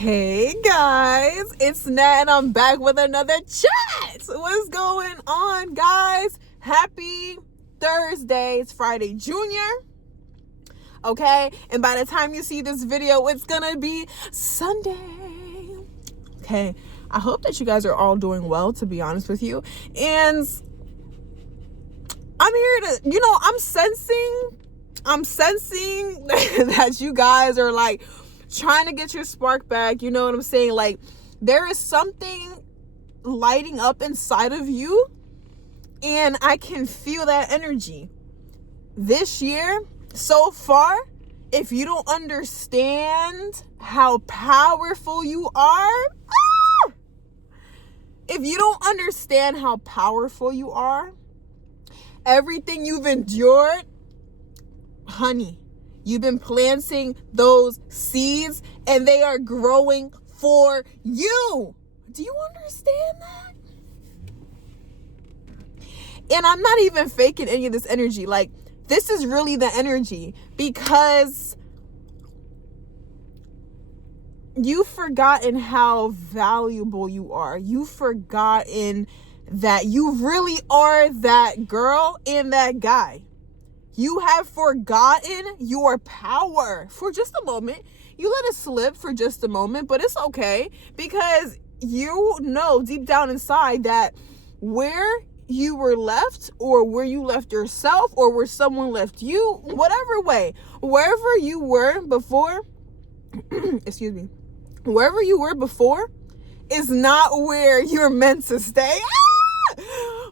Hey guys, it's Nat and I'm back with another chat. What's going on, guys? Happy Thursday. It's Friday Junior. Okay, and by the time you see this video, it's gonna be Sunday. Okay, I hope that you guys are all doing well, to be honest with you. And I'm here to, I'm sensing that you guys are like trying to get your spark back. You know what I'm saying? Like, there is something lighting up inside of you, and I can feel that energy. This year, so far, if you don't understand how powerful you are, if you don't understand how powerful you are, everything you've endured, honey, you've been planting those seeds and they are growing for you. Do you understand that? And I'm not even faking any of this energy. Like, this is really the energy, because you've forgotten how valuable you are. You've forgotten that you really are that girl and that guy. You have forgotten your power for just a moment. You let it slip for just a moment, but it's okay, because you know deep down inside that where you were left, or where you left yourself, or where someone left you, whatever way, wherever you were before, excuse me, wherever you were before is not where you're meant to stay.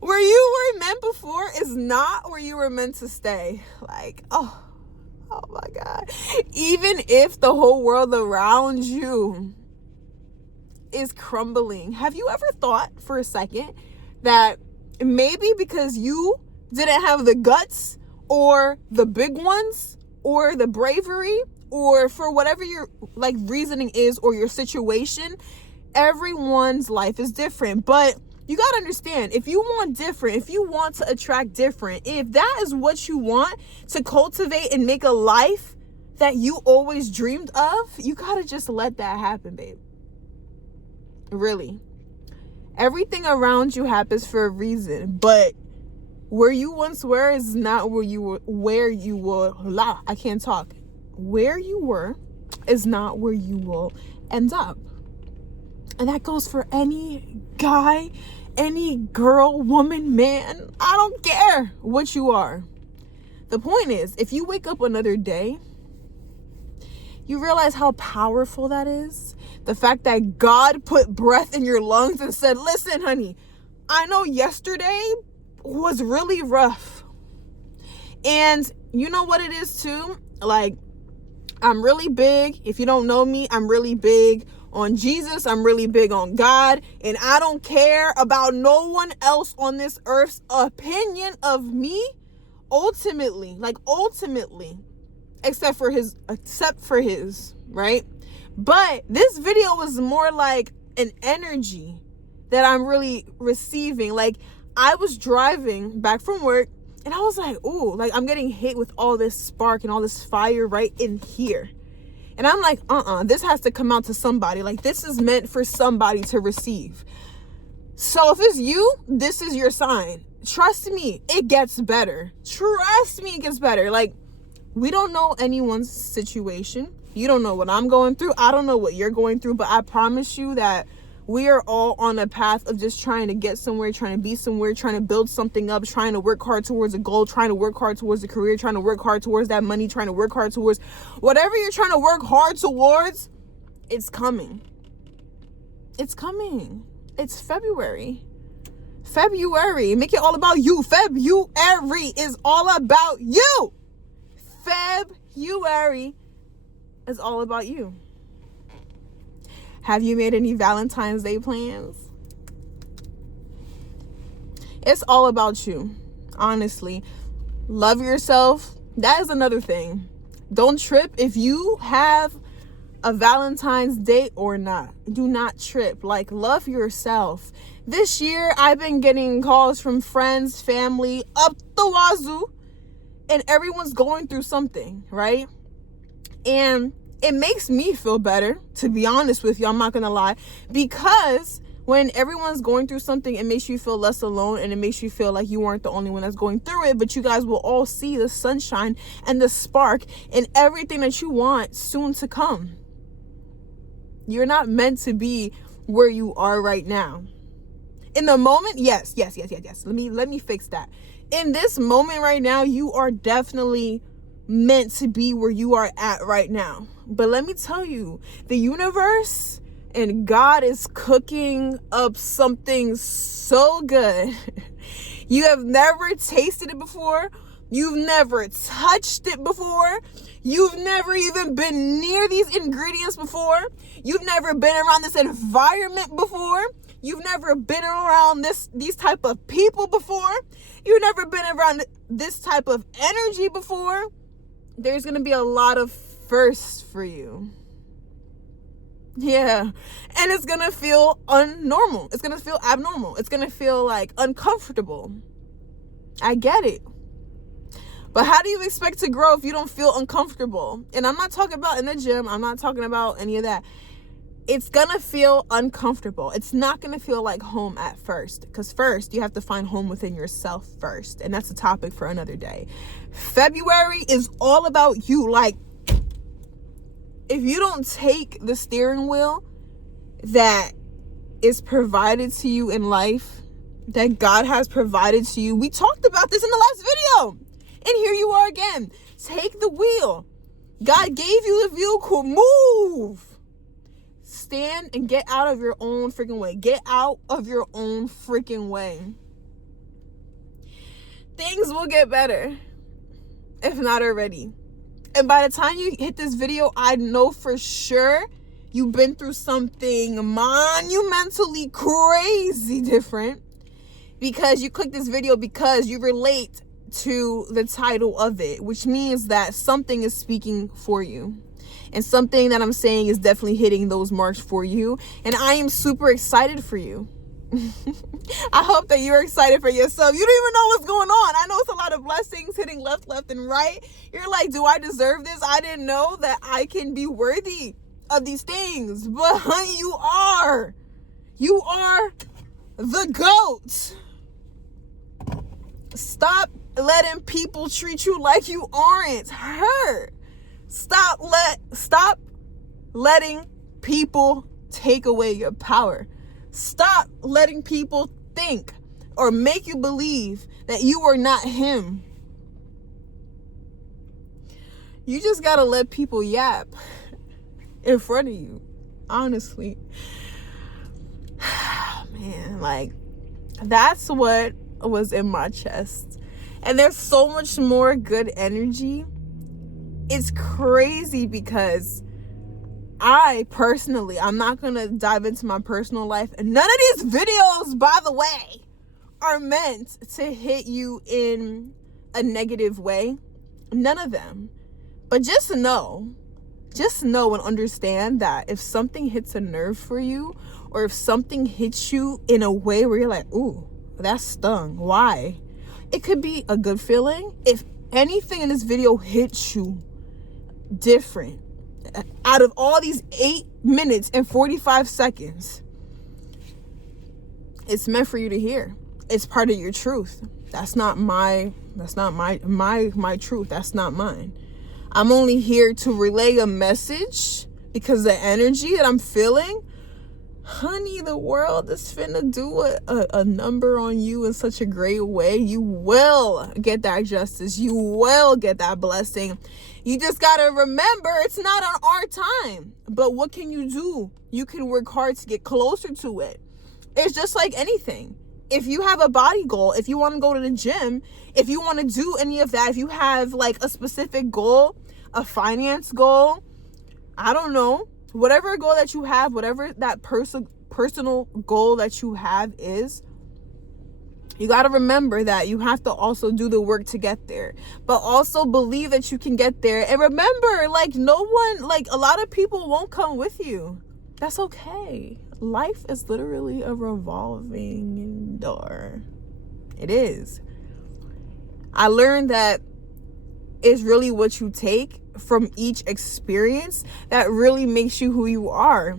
Where you were meant before is not where you were meant to stay. Like, oh my God. Even if the whole world around you is crumbling, have you ever thought for a second that maybe because you didn't have the guts, or the big ones, or the bravery, or for whatever your like reasoning is, or your situation, everyone's life is different, but you got to understand, if you want different, if you want to attract different, if that is what you want to cultivate and make a life that you always dreamed of, you got to just let that happen, babe. Really. Everything around you happens for a reason, but where you once were is not where you were, Where you were is not where you will end up. And that goes for any guy, any girl, woman, man. I don't care what you are. The point is, if you wake up another day, you realize how powerful that is. The fact that God put breath in your lungs and said, listen, honey, I know yesterday was really rough. And you know what it is too? Like, I'm really big. If you don't know me, I'm really big on Jesus. I'm really big on God, and I don't care about no one else on this earth's opinion of me ultimately, except for his, right? But this video was more like an energy that I'm really receiving. Like, I was driving back from work and I was like, ooh, like I'm getting hit with all this spark and all this fire right in here. And I'm like, this has to come out to somebody. Like, this is meant for somebody to receive. So if it's you, this is your sign. Trust me, it gets better. Trust me, it gets better. Like, we don't know anyone's situation. You don't know what I'm going through. I don't know what you're going through, but I promise you that we are all on a path of just trying to get somewhere, trying to be somewhere, trying to build something up, trying to work hard towards a goal, trying to work hard towards a career, trying to work hard towards that money, trying to work hard towards whatever you're trying to work hard towards. It's coming. It's coming. It's February. Make it all about you. February is all about you. February is all about you. Have you made any Valentine's Day plans? It's all about you, honestly. Love yourself. That is another thing. Don't trip if you have a Valentine's Day or not. Do not trip. Like, love yourself. This year, I've been getting calls from friends, family, up the wazoo, and everyone's going through something, right? And It makes me feel better, to be honest with you. I'm not gonna lie, because when everyone's going through something, it makes you feel less alone, and it makes you feel like you weren't the only one that's going through it, but you guys will all see the sunshine and the spark and everything that you want soon to come. You're not meant to be where you are right now. In the moment, yes. Let me fix that. In this moment right now, you are definitely meant to be where you are at right now. But let me tell you, the universe and God is cooking up something so good. You have never tasted it before. You've never touched it before. You've never even been near these ingredients before. You've never been around this environment before. You've never been around these type of people before. You've never been around this type of energy before. There's going to be a lot of firsts for you. Yeah. And it's going to feel unnormal. It's going to feel abnormal. It's going to feel like uncomfortable. I get it. But how do you expect to grow if you don't feel uncomfortable? And I'm not talking about in the gym. I'm not talking about any of that. It's going to feel uncomfortable. It's not going to feel like home at first. Because first, you have to find home within yourself first. And that's a topic for another day. February is all about you. Like, if you don't take the steering wheel that is provided to you in life, that God has provided to you. We talked about this in the last video. And here you are again. Take the wheel. God gave you the vehicle. Move. Stand and get out of your own freaking way. Get out of your own freaking way. Things will get better, if not already. And by the time you hit this video, I know for sure you've been through something monumentally crazy different, because you clicked this video because you relate to the title of it, which means that something is speaking for you. And something that I'm saying is definitely hitting those marks for you. And I am super excited for you. I hope that you're excited for yourself. You don't even know what's going on. I know it's a lot of blessings hitting left, and right. You're like, do I deserve this? I didn't know that I can be worthy of these things. But honey, you are. You are the GOAT. Stop letting people treat you like you aren't her. Stop letting people take away your power. Stop letting people think or make you believe that you are not him. You just gotta let people yap in front of you. Honestly. Man, like, that's what was in my chest. And there's so much more good energy. It's crazy because I'm not going to dive into my personal life. And none of these videos, by the way, are meant to hit you in a negative way. None of them. But just know and understand that if something hits a nerve for you, or if something hits you in a way where you're like, ooh, that stung. Why? It could be a good feeling. If anything in this video hits you different, out of all these 8 minutes and 45 seconds, it's meant for you to hear. It's part of your truth. That's not my truth. That's not mine. I'm only here to relay a message because the energy that I'm feeling, honey, the world is finna do a number on you in such a great way. You will get that justice. You will get that blessing. You just gotta remember, it's not on our time. But what can you do? You can work hard to get closer to it. It's just like anything. If you have a body goal, if you want to go to the gym, if you want to do any of that, if you have like a specific goal, a finance goal, I don't know, whatever goal that you have, whatever that personal goal that you have is, you got to remember that you have to also do the work to get there, but also believe that you can get there. And remember, like, a lot of people won't come with you. That's okay. Life is literally a revolving door. It is. I learned that it's really what you take from each experience that really makes you who you are.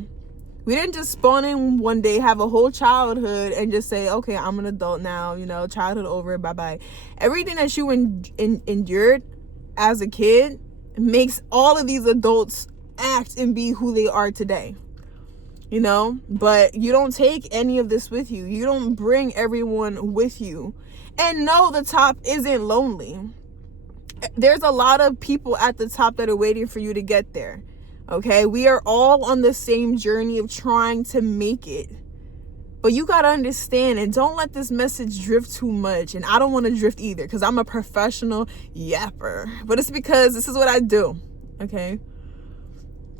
We didn't just spawn in one day, have a whole childhood, and just say, okay, I'm an adult now, childhood over, bye-bye. Everything that you endured as a kid makes all of these adults act and be who they are today. But you don't take any of this with you. You don't bring everyone with you. And no, the top isn't lonely. There's a lot of people at the top that are waiting for you to get there. Okay, we are all on the same journey of trying to make it. But you got to understand, and don't let this message drift too much. And I don't want to drift either, because I'm a professional yapper. But it's because this is what I do. Okay,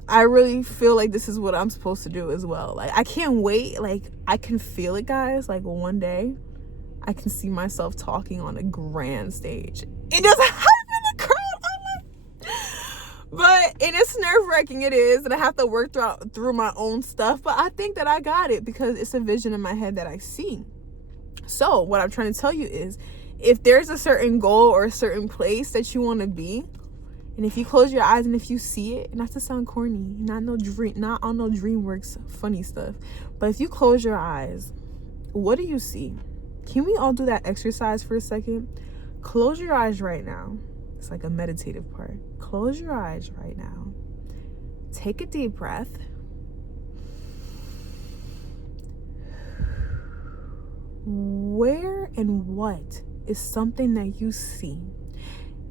I really feel like this is what I'm supposed to do as well. Like, I can't wait. Like, I can feel it, guys. Like, one day I can see myself talking on a grand stage. It doesn't happen in the crowd. But it's nerve-wracking, it is, and I have to work through my own stuff. But I think that I got it, because it's a vision in my head that I see. So what I'm trying to tell you is, if there's a certain goal or a certain place that you want to be, and if you close your eyes and if you see it, not to sound corny, not on no DreamWorks funny stuff, but if you close your eyes, what do you see? Can we all do that exercise for a second? Close your eyes right now. It's like a meditative part. Close your eyes right now. Take a deep breath. Where and what is something that you see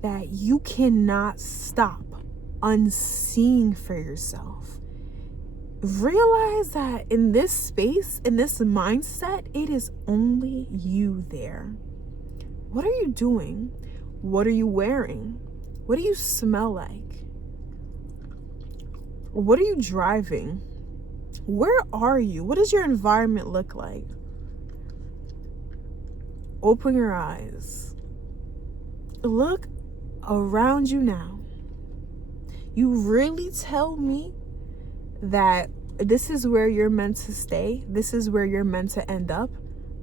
that you cannot stop unseeing for yourself? Realize that in this space, in this mindset, it is only you there. What are you doing? What are you wearing? What do you smell like? What are you driving? Where are you? What does your environment look like? Open your eyes. Look around you now. You really tell me that this is where you're meant to stay? This is where you're meant to end up?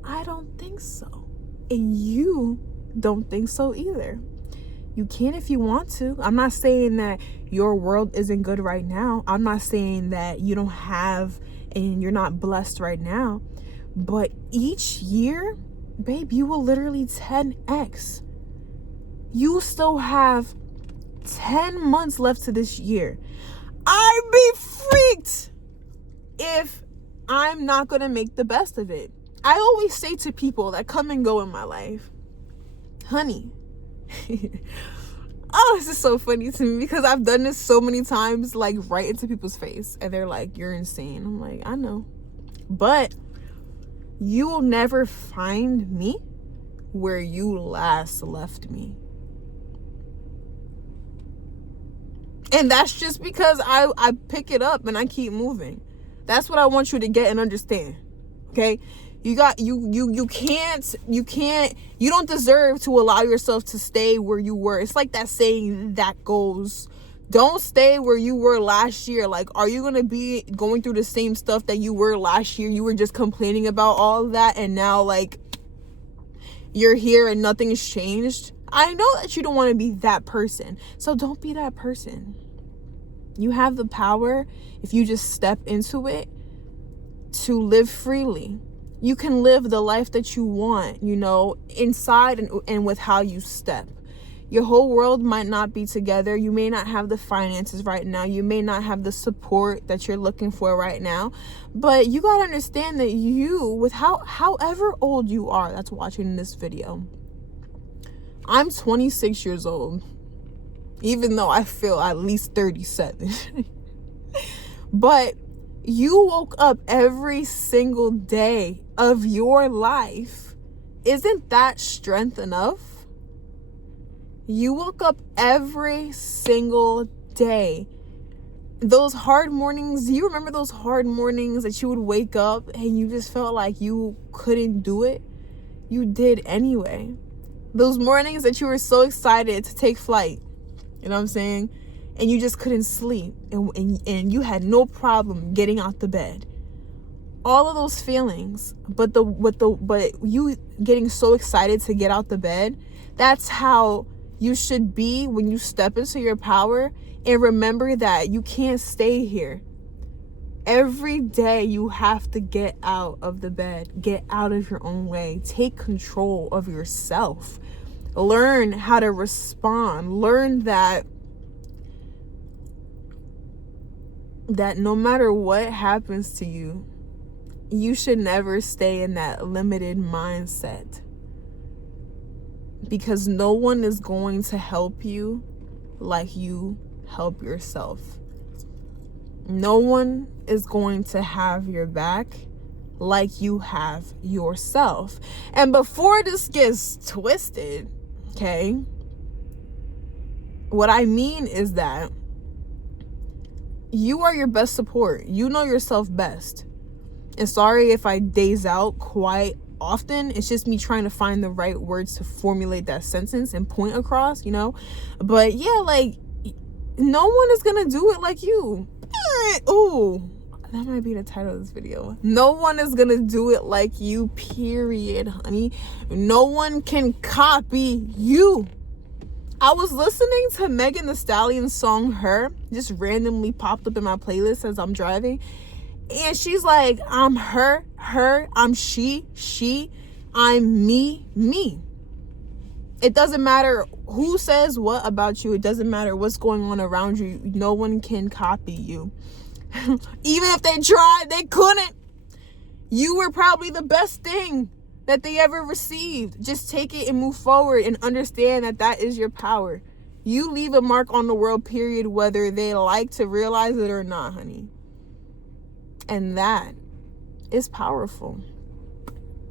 I don't think so. And you don't think so either. You can if you want to. I'm not saying that your world isn't good right now. I'm not saying that you don't have and you're not blessed right now. But each year, babe, you will literally 10x. You still have 10 months left to this year. I'd be freaked if I'm not going to make the best of it. I always say to people that come and go in my life, honey, oh, this is so funny to me, because I've done this so many times, like right into people's face, and they're like, you're insane. I'm like, I know, but you will never find me where you last left me. And that's just because I pick it up and I keep moving. That's what I want you to get and understand. Okay? You don't deserve to allow yourself to stay where you were. It's like that saying that goes, don't stay where you were last year. Like, are you going to be going through the same stuff that you were last year? You were just complaining about all of that, and now like you're here and nothing has changed. I know that you don't want to be that person. So don't be that person. You have the power, if you just step into it, to live freely. You can live the life that you want, inside and with how you step. Your whole world might not be together. You may not have the finances right now. You may not have the support that you're looking for right now. But you got to understand that you, with however old you are that's watching this video, I'm 26 years old, even though I feel at least 37. But you woke up every single day of your life. Isn't that strength enough? You woke up every single day. Those hard mornings, do you remember those hard mornings that you would wake up and you just felt like you couldn't do it? You did anyway. Those mornings that you were so excited to take flight, you know what I'm saying? And you just couldn't sleep, and you had no problem getting out the bed. All of those feelings, but you getting so excited to get out the bed, that's how you should be when you step into your power And remember that you can't stay here. Every day you have to get out of the bed, get out of your own way, take control of yourself, learn how to respond, learn that no matter what happens to you, you should never stay in that limited mindset, because no one is going to help you like you help yourself. No one is going to have your back like you have yourself. And before this gets twisted, okay, what I mean is that you are your best support. You know yourself best. And sorry if I daze out quite often. It's just me trying to find the right words to formulate that sentence and point across, But yeah, like, no one is gonna do it like you. Ooh, that might be the title of this video. No one is gonna do it like you, period, honey. No one can copy you. I was listening to Megan Thee Stallion's song Her, just randomly popped up in my playlist as I'm driving. And she's like, I'm her, I'm she, I'm me. It doesn't matter who says what about you. It doesn't matter what's going on around you. No one can copy you. Even if they tried, they couldn't. You were probably the best thing that they ever received. Just take it and move forward and understand that that is your power. You leave a mark on the world, period, whether they like to realize it or not, honey. And that is powerful.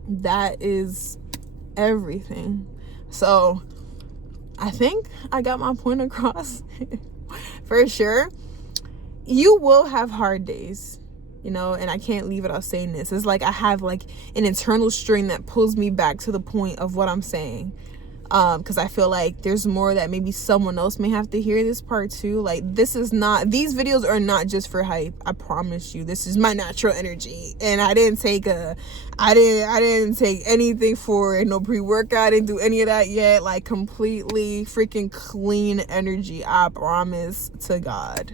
That is everything. So I think I got my point across. For sure. You will have hard days, and I can't leave it out saying this. It's like I have like an internal string that pulls me back to the point of what I'm saying. Because I feel like there's more that maybe someone else may have to hear this part too. Like, these videos are not just for hype. I promise you, this is my natural energy. And I didn't take anything for it. No pre-workout. I didn't do any of that yet. Like, completely freaking clean energy. I promise to God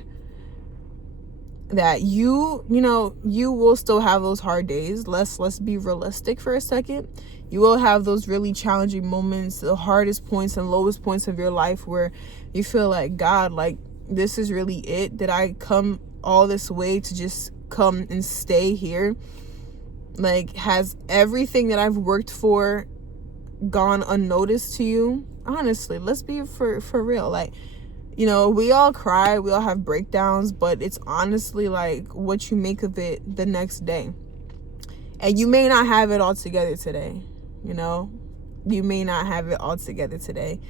that you will still have those hard days. Let's be realistic for a second. You will have those really challenging moments, the hardest points and lowest points of your life where you feel like, God, like, this is really it? Did I come all this way to just come and stay here? Like, has everything that I've worked for gone unnoticed to you? Honestly, let's be for real. Like, we all cry, we all have breakdowns, but it's honestly like what you make of it the next day. And you may not have it all together today. You may not have it all together today,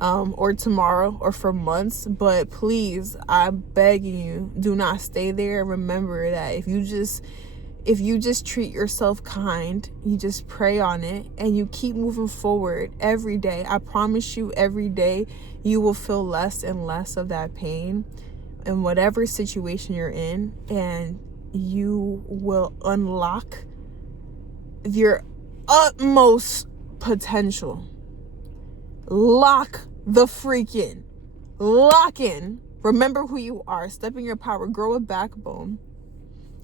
or tomorrow, or for months, but please, I'm begging you, do not stay there. Remember that if you just treat yourself kind, you just pray on it, and you keep moving forward every day, I promise you, every day you will feel less and less of that pain in whatever situation you're in, and you will unlock your utmost potential. Lock in. Remember who you are. Step in your power. Grow a backbone.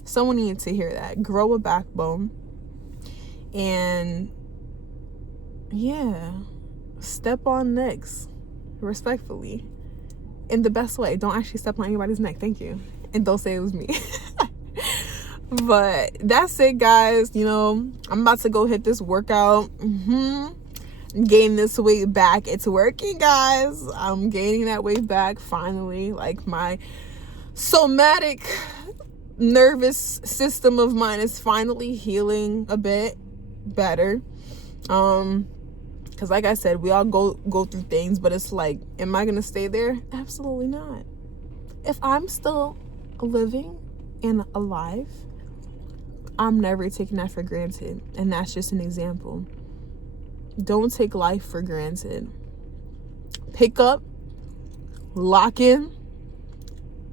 Someone needs to hear that. Grow a backbone. And yeah, step on necks respectfully, in the best way. Don't actually step on anybody's neck. Thank you. And don't say it was me. But that's it, guys. I'm about to go hit this workout. Gain this weight back. It's working, guys. I'm gaining that weight back finally. Like, my somatic nervous system of mine is finally healing a bit better. Because like I said, we all go through things, but it's like, am I gonna stay there? Absolutely not. If I'm still living and alive, I'm never taking that for granted. And that's just an example. Don't take life for granted. Pick up, lock in,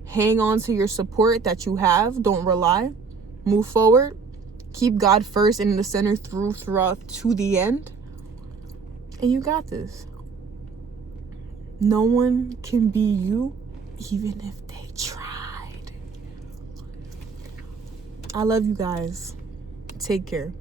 hang on to your support that you have. Don't rely. Move forward. Keep God first and in the center throughout to the end. And you got this. No one can be you even if they tried. I love you guys. Take care.